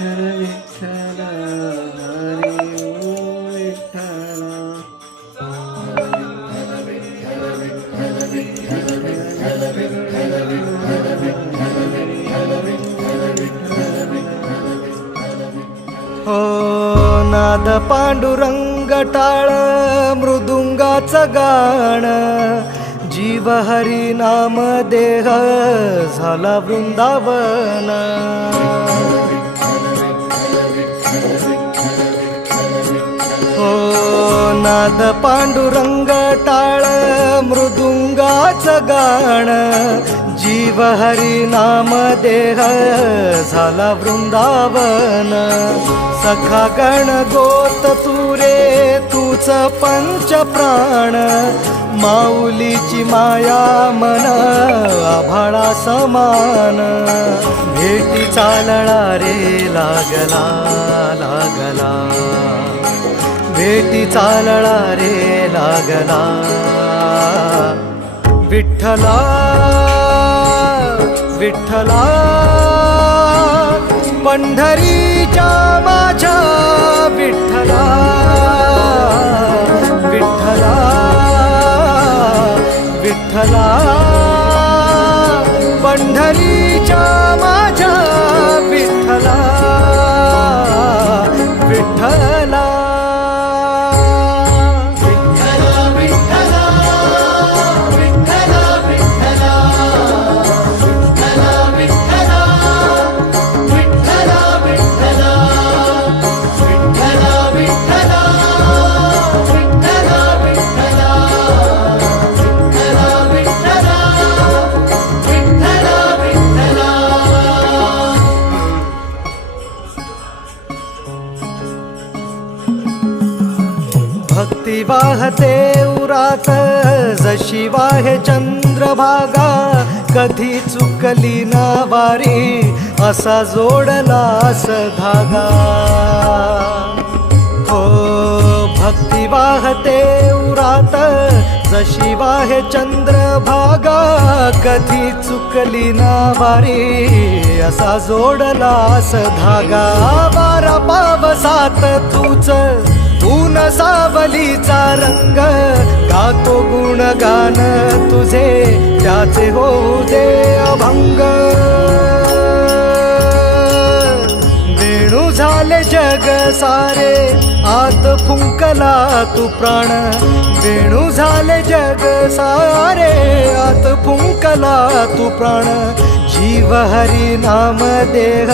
विठ्ठल विठ्ठल हरी ओम विठ्ठल हो नाद पांडुरंग टाळ मृदुंगाचं गाण जीव हरी नाम देह झाला वृंदावन हो नाद पांडुरंग टाळ मृदुंगाचं गाण जीव हरी नाम देह झाला वृंदावन सखा गण गोत तू रे तूच पंच प्राण माऊलीची माया मन आभाळा समान भेटी चालला रे लागला लागला भेटी चालला रे लागला विठ्ठला विठ्ठला पंढरीच्या माझ्या विठ्ठला विठ्ठला विठ्ठला पंढरीच्या माझ्या विठ्ठला विठ्ठला भक्ती वाहते उरात जशी वाहे चंद्रभागा कधी चुकली ना वारी असा जोडलास धागा हो भक्ती वाहते उरात जशी वाहे चंद्रभागा कधी चुकली ना वारी असा जोडलास धागा वारा पावसात तूच ऊन सावलीचा रंग गातो गुणगान तुझे त्याचे होऊ दे अभंग वेणू झाले जग सारे आत फुंकला तू प्राण वेणू झाले जग सारे आत फुंकला तू प्राण जीव हरी नाम देह